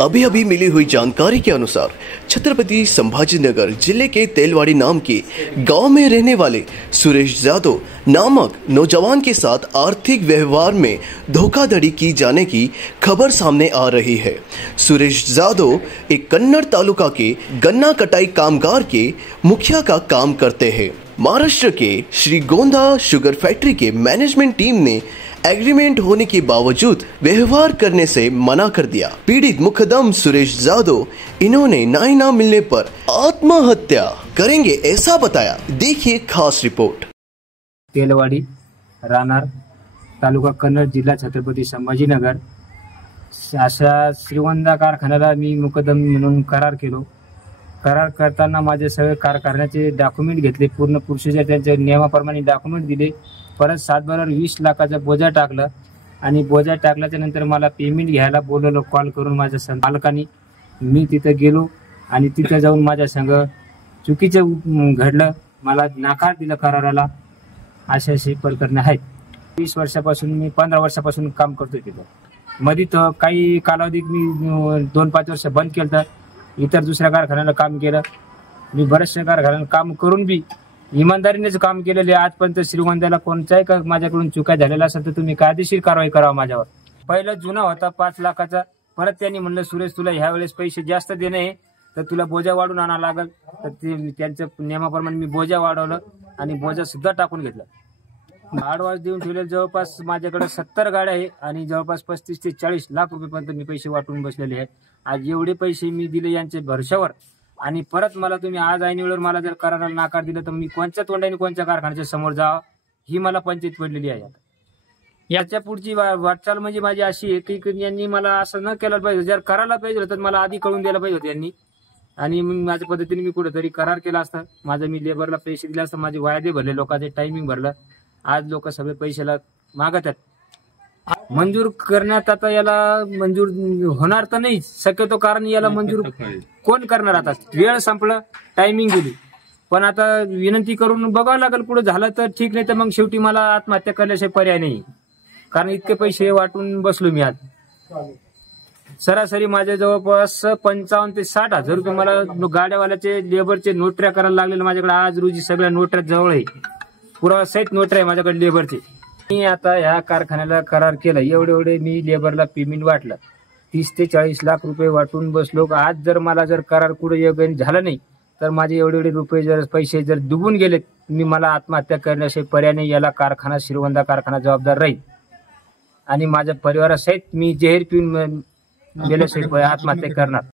अभी अभी मिली हुई जानकारी के अनुसार छत्रपति संभाजीनगर जिले के तेलवाड़ी नाम के गांव में रहने वाले सुरेश जादव नामक नौजवान के साथ आर्थिक व्यवहार में धोखाधड़ी की जाने की खबर सामने आ रही है। सुरेश जादव एक कन्नड़ तालुका के गन्ना कटाई कामगार के मुखिया का काम करते हैं। महाराष्ट्र के श्रीगोंदा शुगर फैक्ट्री के मैनेजमेंट टीम ने एग्रीमेंट होने के बावजूद व्यवहार करने से मना कर दिया। पीड़ित मुकदम सुरेश जादव इन्होंने न्याय न मिलने पर आत्महत्या करेंगे ऐसा बताया। देखिए खास रिपोर्ट। तेलवाड़ी राहणार तालुका कन्नड जिल्हा छत्रपती संभाजीनगर अशा श्रीगोंदा कारखान्याला मी मुकदम म्हणून करार केलो। करार करताना माझे सगळे कारखान्याचे डॉक्युमेंट घेतले, पूर्ण प्रोसिजर त्यांच्या नियमाप्रमाणे डॉक्युमेंट दिले। परत 7/20 लाखाचा बोजा टाकला आणि बोजा टाकल्याच्या नंतर मला पेमेंट घ्यायला बोलवलं कॉल करून माझ्या मालकाने। मी तिथे गेलो आणि तिथे जाऊन माझ्या संग चुकीचं घडलं, मला नकार दिला कराराला। असे प्रकरण आहेत। 20 वर्षापासून मी 15 वर्षापासून काम करतोय तिथे। मध्ये तर काही कालावधीत मी 2-5 वर्ष बंद केलं, इतर दुसऱ्या कारखान्याला काम केलं। मी बरेचशा कारखान्याला काम करून बी इमानदारीनेच काम केलेले। आजपर्यंत श्रीगोंद्याला कोणत्याही माझ्याकडून चुका झालेला असेल तर तुम्ही कायदेशीर कारवाई करावा माझ्यावर। पहिला जुना होता 5 लाखाचा, परत त्यांनी म्हणलं सुरेश तुला ह्या वेळेस पैसे जास्त देणे आहे तर तुला बोजा वाढून आणा लागल। तर ते त्यांच्या नियमाप्रमाणे मी बोजा वाढवलं आणि बोजा सुद्धा टाकून घेतला। ॲडव्हान्स देऊन ठेवले जवळपास माझ्याकडे 70 गाड्या आहे आणि जवळपास 35 ते 40 लाख रुपयेपर्यंत मी पैसे वाटून बसलेले आहेत। आज एवढे पैसे मी दिले यांचे भरशावर आणि परत मला तुम्ही आज ऐनवेळेवर मला जर कराराला नकार दिला तर मी कोणत्या तोंडाने कोणत्या कारखान्याच्या समोर जावं ही मला पंचायत पडलेली आहे। याच्या पुढची वाटचाल म्हणजे माझी अशी आहे की यांनी मला असं न केलं पाहिजे, जर करायला पाहिजे होतं मला आधी कळून द्यायला पाहिजे होतं यांनी। आणि मग माझ्या पद्धतीने मी कुठेतरी करार केला असता, माझं मी लेबरला पैसे दिले असतं, माझे वायदे भरले, लोकांचे टायमिंग भरलं। आज लोक सगळे पैशाला मागत आहेत। मंजूर करण्यात आता याला मंजूर होणार तर नाही शक्यतो, कारण याला मंजूर कोण करणार? आता वेळ संपलं, टायमिंग गेली, पण आता विनंती करून बघावं लागेल। पुढे झालं तर ठीक, नाही तर मग शेवटी मला आत्महत्या करण्याशिवाय पर्याय नाही, कारण इतके पैसे वाटून बसलो मी। आज सरासरी माझ्या जवळपास 55 ते 60 हजार रुपये मला गाड्यावाल्याचे लेबरचे नोटऱ्या करायला लागलेले माझ्याकडे। आज रोजी सगळ्या नोटऱ्या जवळ आहे, पुरावा सहित नोटऱ्या आहे माझ्याकडे लेबरचे। मी आता ह्या कारखान्याला करार केला, एवढे मी लेबरला पेमेंट वाटलं, 30 ते 40 लाख रुपये वाटून बसलो। आज जर मला करार कुठे योग्य झालं नाही तर माझे एवढे रुपये जर पैसे जर डुबून गेले, मला आत्महत्या करण्याशिवाय पर्याय नाही। याला कारखाना श्रीगोंदा कारखाना जबाबदार राहील आणि माझ्या परिवारासहित मी जहर पिऊन गेल्याशिवाय आत्महत्या करणार।